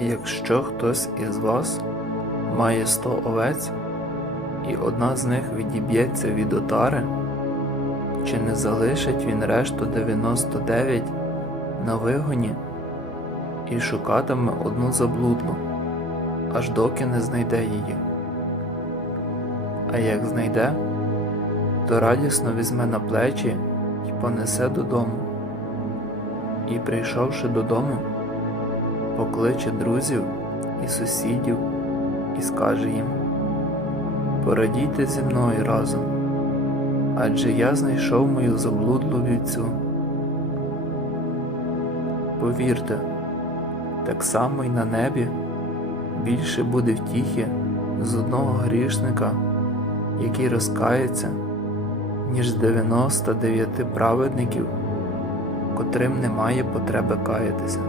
Якщо хтось із вас має сто овець, і одна з них відіб'ється від отари, чи не залишить він решту 99 на вигоні і шукатиме одну заблудлу, аж доки не знайде її. А як знайде, то радісно візьме на плечі і понесе додому. І прийшовши додому, покличе друзів і сусідів і скаже їм: Порадійте зі мною разом, адже я знайшов мою заблудлу вівцю. Повірте, так само й на небі більше буде втіхи з одного грішника, який розкається, ніж з 99 праведників, котрим немає потреби каятися.